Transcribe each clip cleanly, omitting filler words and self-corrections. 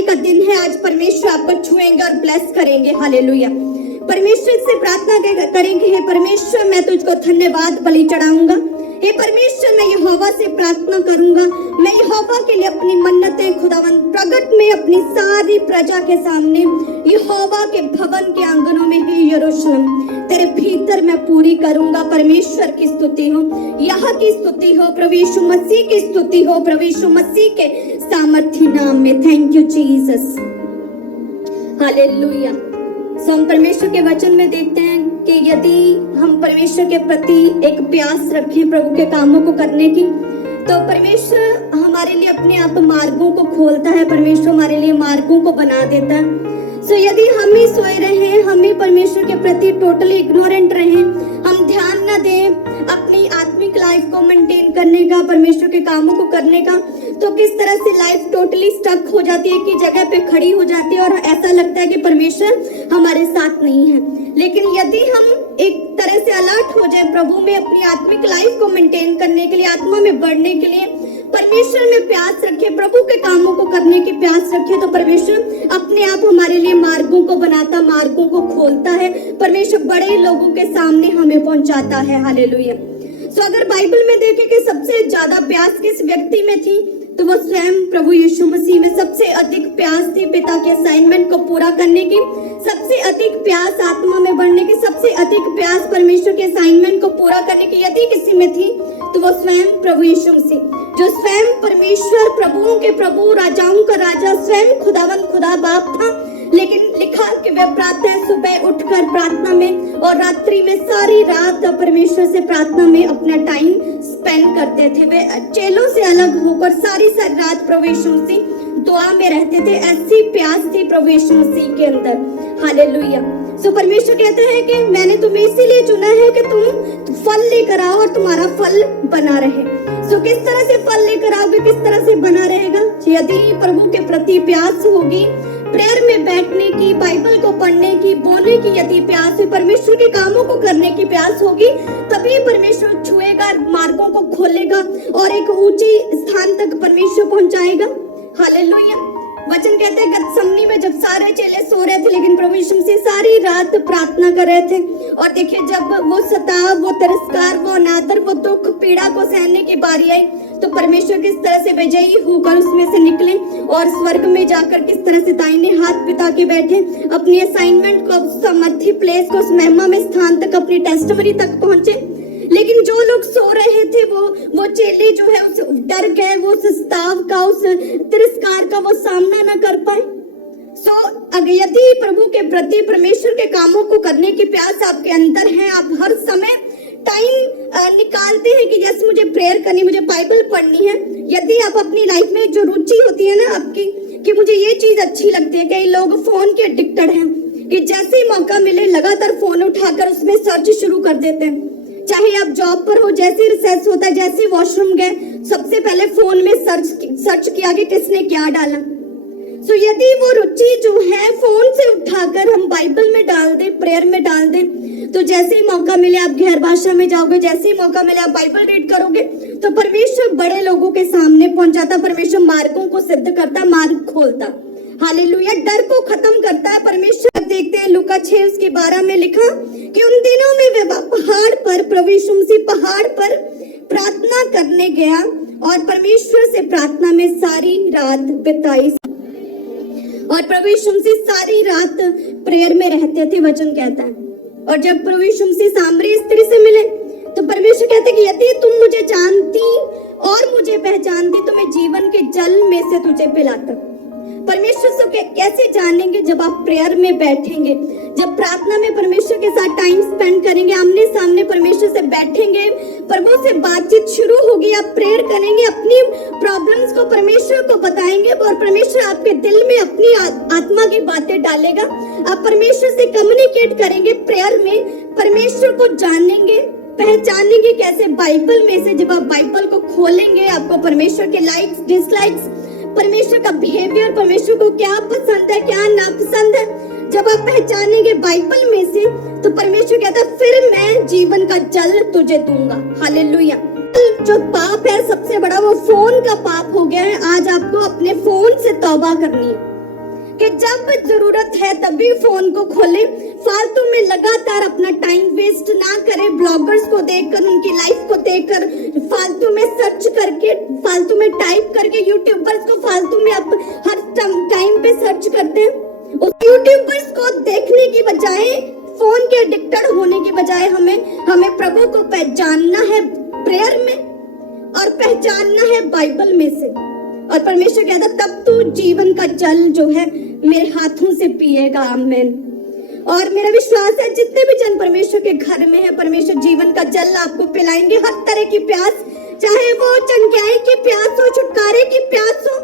सच्चाई का दिन है। आज परमेश्वर आपको छुएंगे और ब्लेस करेंगे। हालेलुया। परमेश्वर से प्रार्थना करेंगे, हे परमेश्वर मैं तुझको धन्यवाद बलि चढ़ाऊंगा। हे परमेश्वर मैं यहोवा से प्रार्थना करूंगा। मैं यहोवा के लिए अपनी मन्नतें खुदावंद प्रगट में अपनी सारी प्रजा के सामने यहोवा के भवन के आंगनों में ही यरूशलेम तेरे भीतर मैं पूरी करूंगा। परमेश्वर की स्तुति हो, यहाँ की स्तुति हो, प्रभु यीशु मसीह की स्तुति हो, प्रभु यीशु मसीह के सामर्थ्य नाम में। Thank you Jesus. हालेलुया। सो हम परमेश्वर के वचन में देखते हैं कि यदि हम परमेश्वर के प्रति एक प्यास रखें प्रभु के कामों को करने की, तो परमेश्वर हमारे लिए अपने आप मार्गों को खोलता है। परमेश्वर हमारे लिए मार्गों को बना देता है। सो यदि हम ही सोए रहे, हम ही परमेश्वर के प्रति टोटली इग्नोरेंट रहे, हम ध्यान न दें अपनी आत्मिक लाइफ को मेंटेन करने का, परमेश्वर के कामों को करने का, तो किस तरह से लाइफ टोटली स्टक हो जाती है, कि जगह पे खड़ी हो जाती है और ऐसा लगता है कि परमेश्वर हमारे साथ नहीं है। लेकिन यदि हम एक तरह से अलर्ट हो जाए प्रभु में अपनी आत्मिक लाइफ को मेंटेन करने के लिए, आत्मा में बढ़ने के लिए, परमेश्वर में प्यास रखे, प्रभु के कामों को करने की प्यास रखे, तो परमेश्वर अपने आप हमारे लिए मार्गों को बनाता, मार्गों को खोलता है। परमेश्वर बड़े लोगों के सामने हमें पहुंचाता है। हालेलुया। सो अगर बाइबल में देखें कि सबसे ज्यादा प्यास किस व्यक्ति में थी, तो वो स्वयं प्रभु यीशु मसीह में सबसे अधिक प्यास थी पिता के असाइनमेंट को पूरा करने की, सबसे अधिक प्यास आत्मा में बढ़ने की, सबसे अधिक प्यास परमेश्वर के असाइनमेंट को पूरा करने की यदि किसी में थी, तो वो स्वयं प्रभु यीशु मसीह, जो स्वयं परमेश्वर, प्रभुओं के प्रभु, राजाओं का राजा, स्वयं खुदावंद खुदा बाप था। लेकिन लिखा कि वे प्रातः सुबह उठकर प्रार्थना में और रात्रि में सारी रात परमेश्वर से प्रार्थना में अपना टाइम स्पेंड करते थे। वे चेलों से अलग होकर सारी रात प्रभु यीशु मसीह दुआ में रहते थे। ऐसी प्यास थी प्रभु यीशु मसीह के अंदर। हालेलुया। सो परमेश्वर कहते हैं कि मैंने तुम्हें इसीलिए चुना है कि तुम फल लेकर आओ और तुम्हारा फल बना रहे। सो किस तरह से फल लेकर आओगे, किस तरह से बना रहेगा? यदि प्रभु के प्रति प्यास होगी, प्रेयर में बैठने की, बाइबल को पढ़ने की, बोलने की यदि प्यास है, परमेश्वर के कामों को करने की प्यास होगी, तभी परमेश्वर छुएगा, मार्गों को खोलेगा और एक ऊंचे स्थान तक परमेश्वर पहुंचाएगा। हालेलुया। वचन कहते हैं गतसमनी में जब सारे चेले सो रहे थे, लेकिन प्रभु यीशु मसीह सारी रात प्रार्थना कर रहे थे। और देखिए जब वो सताव, वो तिरस्कार, वो अनादर, वो दुख पीड़ा को सहने की बारी आई, तो परमेश्वर किस तरह से विजयी होकर उसमें से निकले और स्वर्ग में जाकर किस तरह से दाहिने हाथ पिता के बैठे, अपनी असाइनमेंट को, सामर्थ्य प्लेस को, उस महिमा में स्थान तक, अपनी टेस्टमनी तक पहुंचे। लेकिन जो लोग सो रहे थे, वो चेले जो है उस डर गए, वो उस सताव का, उस तिरस्कार का वो सामना ना कर पाए। सो अगर यदि प्रभु के प्रति, परमेश्वर के कामों को करने की प्यास आपके अंदर है, आप हर समय टाइम निकालते हैं कि जैसे मुझे प्रेयर करनी, मुझे बाइबल पढ़नी है, यदि आप अपनी लाइफ में जो रुचि होती है ना आपकी, कि मुझे ये चीज अच्छी लगती है, कई लोग फोन के एडिक्टेड हैं कि जैसे ही मौका मिले लगातार फोन उठाकर उसमें सर्च शुरू कर देते हैं। चाहे आप जॉब पर हो, जैसे रिसर्च होता है, जैसे वॉशरूम गए, सबसे पहले फोन में सर्च किया कि किसने क्या डाला। सो यदि वो रुचि जो है फोन से उठाकर हम बाइबल में डाल दें, प्रेयर में डाल दें, तो जैसे ही मौका मिले आप गैर भाषा में जाओगे, जैसे ही मौका मिले आप बाइबल रीड करोगे, तो परमेश्वर बड़े लोगों के सामने पहुंच जाता। परमेश्वर मार्गों को सिद्ध करता, मार्ग खोलता। हालेलुया। डर को खत्म करता है परमेश्वर। देखते हैं लूका 6:12 में लिखा कि उन दिनों में वे पहाड़ पर, प्रभु यीशु मसीह पहाड़ पर प्रार्थना करने गया और परमेश्वर से प्रार्थना में सारी रात बिताई। और प्रभु यीशु मसीह सारी रात प्रेयर में रहते थे, वचन कहता है। और जब प्रभु यीशु मसीह सामरी स्त्री से मिले, तो परमेश्वर कहते कि यदि तुम मुझे जानती और मुझे पहचानती, तो मैं जीवन के जल में से तुझे पिलाता। परमेश्वर से कैसे जानेंगे? जब आप प्रेयर में बैठेंगे, जब प्रार्थना में परमेश्वर के साथ टाइम स्पेंड करेंगे, आमने सामने परमेश्वर से बैठेंगे, प्रभु से बातचीत शुरू होगी, आप प्रेयर करेंगे, अपनी प्रॉब्लम्स को परमेश्वर को बताएंगे और परमेश्वर आपके दिल में अपनी आत्मा की बातें डालेगा। आप परमेश्वर से कम्युनिकेट करेंगे प्रेयर में, परमेश्वर को जानेंगे, पहचानेंगे कैसे? बाइबल में से। जब आप बाइबल को खोलेंगे, आपको परमेश्वर के लाइक्स, डिसलाइक्स, परमेश्वर का बिहेवियर, परमेश्वर को क्या पसंद है, क्या नापसंद है, जब आप पहचानेंगे बाइबल में से, तो परमेश्वर कहता है फिर मैं जीवन का जल तुझे दूंगा। हालेलुया। जो पाप है सबसे बड़ा, वो फोन का पाप हो गया है। आज आपको अपने फोन से तौबा करनी है। कि जब जरूरत है तभी फोन को खोलें, फालतू में लगातार अपना टाइम वेस्ट ना करें, ब्लॉगर्स को देखकर, उनकी लाइफ को देखकर, फालतू में सर्च करके, फालतू में टाइप करके, यूट्यूबर्स को फालतू में आप हर टाइम पे सर्च करते हैं। उस यूट्यूबर्स को देखने की बजाय, फोन के एडिक्टेड होने की बजाय हमें प्रभु को पहचानना है प्रेयर में और पहचानना है बाइबल में से। और परमेश्वर कहता तब तू जीवन का जल जो है मेरे हाथों से पिएगा। आमीन। और मेरा विश्वास है जितने भी जन परमेश्वर के घर में है, परमेश्वर जीवन का जल आपको पिलाएंगे। हर तरह की प्यास, चाहे वो चंगाई की प्यास हो, छुटकारे की प्यास हो,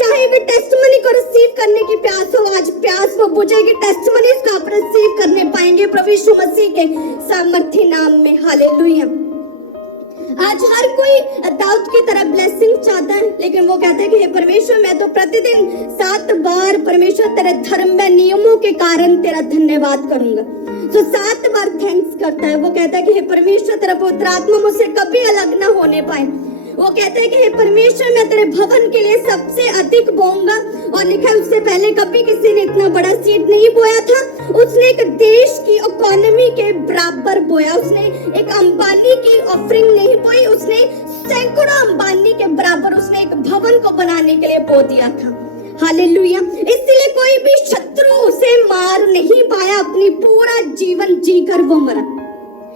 चाहे भी टेस्टिमनी को रिसीव करने की प्यास हो, आज प्यास वो बुझेगी। टेस्टिमनी को आप रिसीव करने पाएंगे प्रभु यीशु मसीह के सामर्थी नाम में। हालेलुया। आज हर कोई दाऊद की तरह ब्लेसिंग चाहता है, लेकिन वो कहते हैं कि हे परमेश्वर मैं तो प्रतिदिन 7 बार परमेश्वर तेरे धर्म में नियमों के कारण तेरा धन्यवाद करूंगा। तो 7 बार थैंक्स करता है। वो कहता है कि हे परमेश्वर तेरा पवित्र आत्मा मुझसे कभी अलग ना होने पाए। वो कहते हैं कि हे परमेश्वर मैं तेरे भवन के लिए सबसे अधिक बोऊंगा। और लिखा है उससे पहले कभी किसी ने इतना बड़ा सीड नहीं बोया था। उसने एक देश की इकोनॉमी के बराबर बोया। उसने एक अंबानी की ऑफरिंग नहीं बोई, उसने सैकड़ों अंबानी के बराबर उसने एक भवन को बनाने के लिए बो दिया था। हालेलुया। इसलिए कोई भी शत्रु उसे मार नहीं पाया, अपनी पूरा जीवन जीकर वो मरा।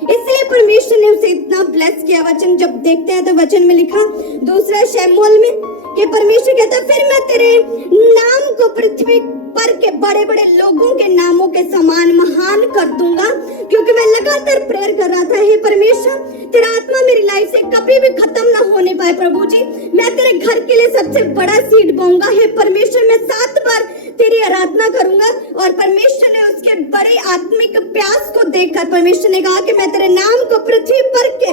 इसलिए परमेश्वर ने उसे इतना ब्लेस किया। वचन जब देखते हैं तो वचन में लिखा 2 शमूएल में कि परमेश्वर कहता फिर मैं तेरे नाम को पृथ्वी पर के बड़े बड़े लोगों के नामों के समान महान कर दूंगा। क्योंकि मैं लगातार प्रेयर कर रहा था, हे परमेश्वर तेरा आत्मा मेरी लाइफ से कभी भी खत्म ना होने पाए। प्रभु जी मैं तेरे घर के लिए सबसे बड़ा सीड बोऊंगा। हे परमेश्वर मैं 7 बार तेरी आराधना करूंगा। और परमेश्वर ने उसके बड़े आत्मिक प्यास को देखकर परमेश्वर ने कहा कि मैं तेरे नाम को पृथ्वी पर के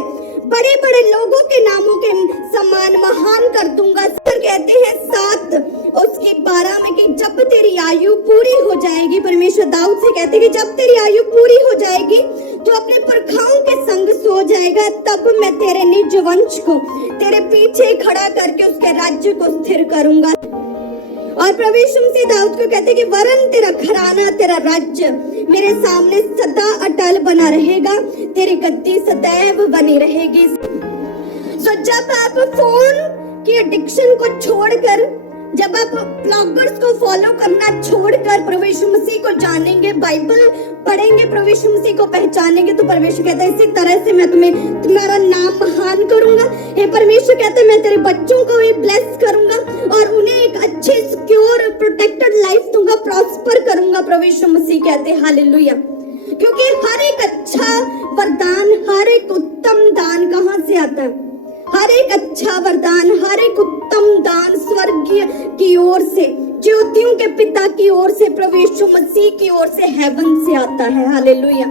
बड़े बड़े लोगों के नामों के समान महान कर दूंगा। कहते हैं 7 उसकी 12 में कि जब तेरी आयु पूरी हो जाएगी, परमेश्वर दाऊद से कहते हैं कि जब तेरी आयु पूरी हो जाएगी तो अपने पुरखाओं के संग सो जाएगा, तब मैं तेरे निज वंश को तेरे पीछे खड़ा करके उसके राज्य को स्थिर करूंगा। और प्रभु यीशु मसीह दाऊद को कहते हैं कि वरन तेरा घराना, तेरा राज्य मेरे सामने सदा अटल बना रहेगा, तेरी गद्दी सदैव बनी रहेगी। तो जब आप फोन की एडिक्शन को छोड़कर, जब आप ब्लॉगर्स को फॉलो करना छोड़कर प्रभु यीशु मसीह को जानेंगे, बाइबल पढ़ेंगे, प्रभु यीशु मसीह को पहचानेंगे, तो परमेश्वर कहता है इसी तरह से मैं तुम्हारा नाम महान करूंगा। हे परमेश्वर कहता है मैं तेरे बच्चों को भी ब्लेस करूंगा और उन्हें एक अच्छी सिक्योर प्रोटेक्टेड लाइफ दूंगा, प्रॉस्पर करूंगा। प्रभु यीशु मसीह कहते हैं हालेलुया। क्योंकि हर एक अच्छा वरदान, हर एक उत्तम दान कहां से आता है? हर एक अच्छा वरदान, हर एक उत्तम दान स्वर्गीय की ओर से, ज्योतियों के पिता की ओर से, प्रभु यीशु मसीह की ओर से, हेवन से आता है। हालेलुया।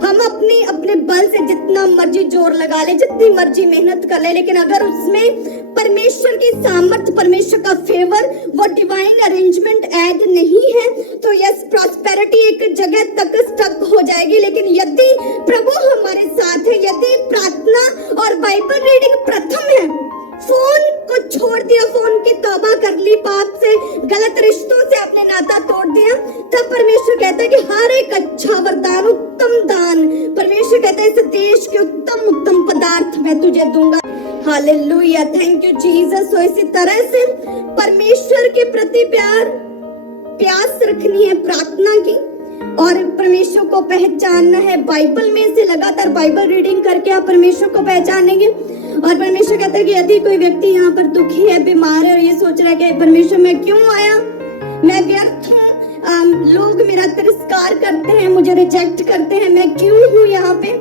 हम अपने बल से जितना मर्जी जोर लगा ले, जितनी मर्जी मेहनत कर ले, लेकिन अगर उसमें परमेश्वर की सामर्थ, परमेश्वर का फेवर, वो डिवाइन अरेंजमेंट ऐड नहीं है तो यस प्रॉस्पेरिटी एक जगह तक स्टक हो जाएगी। लेकिन यदि प्रभु हमारे साथ है, यदि प्रार्थना और बाइबल रीडिंग प्रथम है, फोन को छोड़ दिया, फोन की तौबा कर ली, पाप से, गलत रिश्तों से अपने नाता तोड़ दिया, तब परमेश्वर कहता है कि हर एक अच्छा वरदान, उत्तम दान, परमेश्वर कहता है इस देश के उत्तम पदार्थ मैं तुझे दूंगा। हालेलुया। Thank you Jesus. तो इसी तरह से परमेश्वर के प्रति प्यास रखनी है प्रार्थना की, और परमेश्वर को पहचानना है बाइबल में से। लगातार बाइबल रीडिंग करके आप परमेश्वर को पहचानेंगे। और परमेश्वर कहता है कि यदि कोई व्यक्ति यहाँ पर दुखी है, बीमार है और ये सोच रहा है कि परमेश्वर मैं क्यों आया, मैं व्यर्थ हूँ, लोग मेरा तिरस्कार करते हैं, मुझे रिजेक्ट करते हैं, मैं क्यों हूँ यहाँ पे,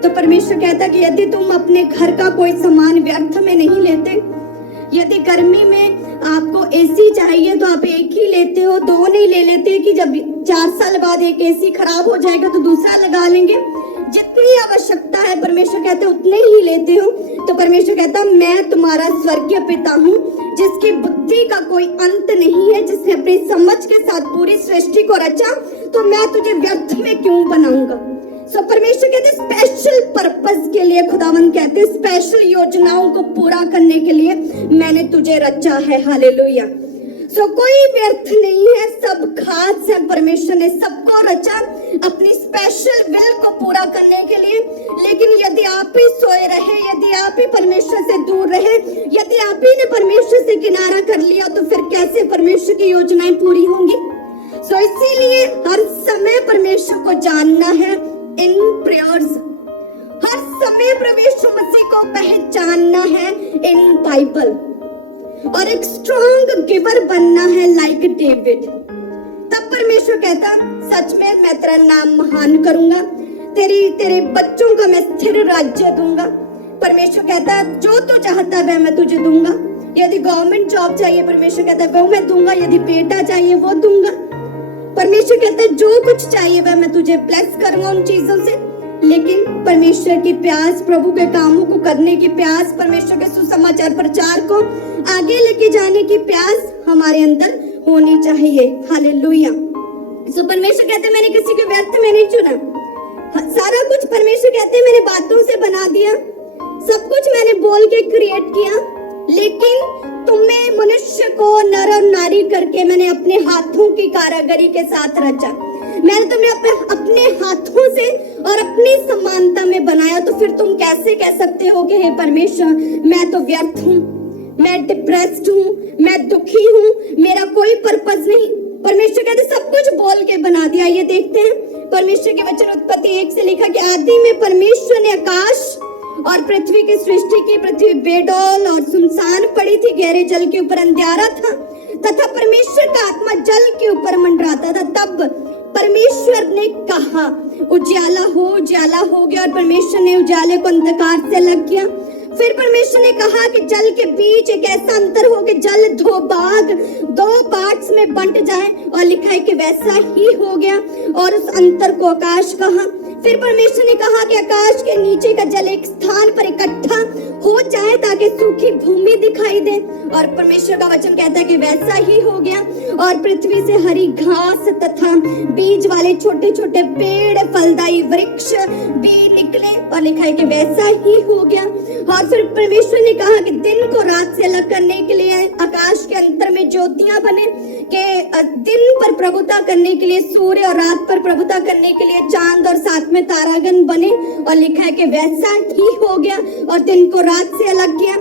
तो परमेश्वर कहता है कि यदि तुम अपने घर का कोई सामान व्यर्थ में नहीं लेते, यदि गर्मी में आपको एसी चाहिए तो आप एक ही लेते हो, 2 नहीं ले लेते कि जब 4 साल बाद एक एसी खराब हो जाएगा तो दूसरा लगा लेंगे। जितनी आवश्यकता है परमेश्वर कहते उतने ही लेते हो। तो परमेश्वर कहता मैं तुम्हारा स्वर्गीय पिता हूँ जिसकी बुद्धि का कोई अंत नहीं है, जिसने अपनी समझ के साथ पूरी सृष्टि को रचा, तो मैं तुझे व्यर्थ में क्यों बनाऊंगा। सो परमेश्वर कहते स्पेशल पर्पस के लिए, खुदावन कहते स्पेशल योजनाओं को पूरा करने के लिए मैंने तुझे रचा है। हालेलुया। सो कोई व्यर्थ नहीं है, सब परमेश्वर ने सबको रचा अपनी स्पेशल विल को पूरा करने के लिए। लेकिन यदि आप ही सोए रहे, यदि आप ही परमेश्वर से दूर रहे, यदि आप ही ने परमेश्वर से किनारा कर लिया, तो फिर कैसे परमेश्वर की योजनाएं पूरी होंगी। सो इसीलिए हर समय परमेश्वर को जानना है इन प्रेयर्स, हर समय प्रभु यीशु मसीह को पहचानना है इन बाइबल, और एक स्ट्रॉन्ग गिवर बनना है लाइक डेविड। तब परमेश्वर कहता, सच में मैं तेरा नाम महान करूंगा, तेरे बच्चों का मैं स्थिर राज्य दूंगा। परमेश्वर कहता, जो तू चाहता है मैं तुझे दूंगा। यदि गवर्नमेंट जॉब चाहिए, परमेश्वर कहता है वो मैं दूंगा। यदि बेटा चाहिए वो दूंगा। परमेश्वर कहता है जो कुछ चाहिए वह मैं तुझे ब्लेस करूंगा उन चीजों से। लेकिन परमेश्वर की प्यास, प्रभु के कामों को करने की प्यास, परमेश्वर के सुसमाचार प्रचार को आगे लेके जाने की प्यास हमारे अंदर होनी चाहिए। हालेलुया। सो परमेश्वर कहते हैं मैंने किसी को व्यर्थ में नहीं चुना। सारा कुछ परमेश्वर कहते हैं मैंने बातों से बना दिया, सब कुछ मैंने बोल के क्रिएट किया, लेकिन तुम्हें मनुष्य को नर और नारी करके मैंने अपने हाथों की कारीगरी के साथ रचा। मैंने तुम्हें अपने हाथों से और अपनी समानता में बनाया। तो फिर तुम कैसे कह सकते हो कि हे परमेश्वर मैं तो व्यर्थ हूँ, मैं डिप्रेस्ड हूँ, मैं दुखी हूँ, मेरा कोई पर्पस नहीं। परमेश्वर कहते सब कुछ बोल के बना दिया। ये देखते हैं परमेश्वर के वचन उत्पत्ति 1 से लिखा कि आदि में परमेश्वर ने आकाश और पृथ्वी की सृष्टि की। पृथ्वी बेडौल और सुनसान पड़ी थी, गहरे जल के ऊपर अंधियारा था तथा परमेश्वर का आत्मा जल के ऊपर मंडराता था। तब परमेश्वर ने कहा उजाला हो, उजाला हो गया, और परमेश्वर ने उजाले को अंधकार से अलग किया। फिर परमेश्वर ने कहा कि जल के बीच एक ऐसा अंतर हो कि जल दो पार्ट्स में बंट जाए, और लिखा है कि वैसा ही हो गया, और उस अंतर को आकाश कहा। फिर परमेश्वर ने कहा कि आकाश के नीचे का जल एक स्थान पर इकट्ठा हो जाए ताकि सूखी भूमि दिखाई दे, और परमेश्वर का वचन कहता है कि वैसा ही हो गया। और पृथ्वी से हरी घास तथा बीज वाले छोटे छोटे पेड़, फलदायी वृक्ष भी निकले, और लिखा है कि वैसा ही हो गया। और फिर परमेश्वर ने कहा कि दिन को रात से अलग करने के लिए आकाश के अंतर में ज्योतियां बने, कि दिन पर प्रभुता करने के लिए सूर्य और रात पर प्रभुता करने के लिए चांद और साथ में तारागण बने, और लिखा है कि वैसा ही हो गया, और दिन को रात से अलग किया।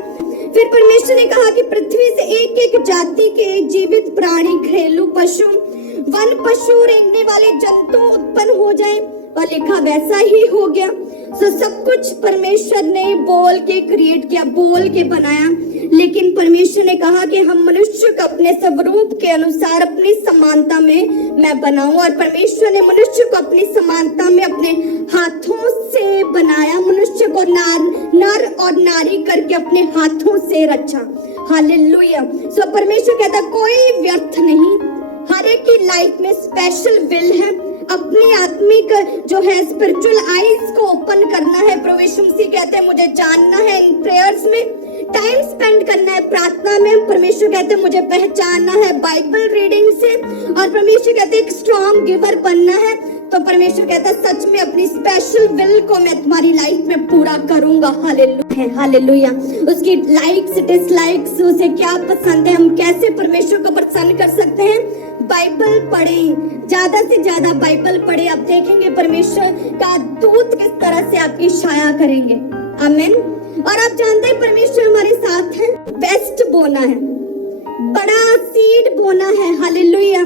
फिर परमेश्वर ने कहा कि पृथ्वी से एक एक जाति के जीवित प्राणी, घरेलू पशु, वन पशु, रेंगने वाले जंतु उत्पन्न हो जाए, और लिखा वैसा ही हो गया। सो सब कुछ परमेश्वर ने बोल के क्रिएट किया, बोल के बनाया। लेकिन परमेश्वर ने कहा कि हम मनुष्य को अपने स्वरूप के अनुसार अपनी समानता में मैं बनाऊं, और परमेश्वर ने मनुष्य को अपनी समानता में अपने हाथों से बनाया। मनुष्य को नर और नारी करके अपने हाथों से रचा। हालेलुया। सो परमेश्वर कहता कोई व्यर्थ नहीं, हर एक की लाइफ में स्पेशल विल है। अपनी आत्मिक जो है स्पिरिचुअल आईज को ओपन करना है। प्रभु यीशु मसीह कहते हैं मुझे जानना है इन प्रेयर्स में, टाइम स्पेंड करना है प्रार्थना में। परमेश्वर कहते हैं मुझे पहचानना है बाइबल रीडिंग से, और परमेश्वर कहते हैं एक स्ट्रॉन्ग गिवर बनना है। तो परमेश्वर कहता है सच में अपनी स्पेशल विल को मैं तुम्हारी लाइफ में पूरा करूंगा। Hallelujah, hallelujah. उसकी लाइक्स डिसलाइक्स, उसे क्या पसंद है, हम कैसे परमेश्वर को प्रसन्न कर सकते हैं। बाइबल पढ़ें, ज्यादा से ज्यादा बाइबल पढ़े, आप देखेंगे परमेश्वर का दूत किस तरह से आपकी छाया करेंगे। आमीन। और आप जानते हैं परमेश्वर हमारे साथ है। बेस्ट बोना है, बड़ा सीड बोना है। हालेलुया।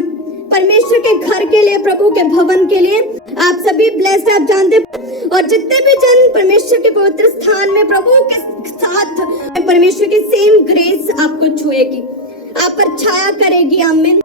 परमेश्वर के घर के लिए, प्रभु के भवन के लिए आप सभी ब्लेस्ड, आप जानते हैं। और जितने भी जन परमेश्वर के पवित्र स्थान में प्रभु के साथ, परमेश्वर की सेम ग्रेस आपको छुएगी, आप पर छाया करेगी। आमीन।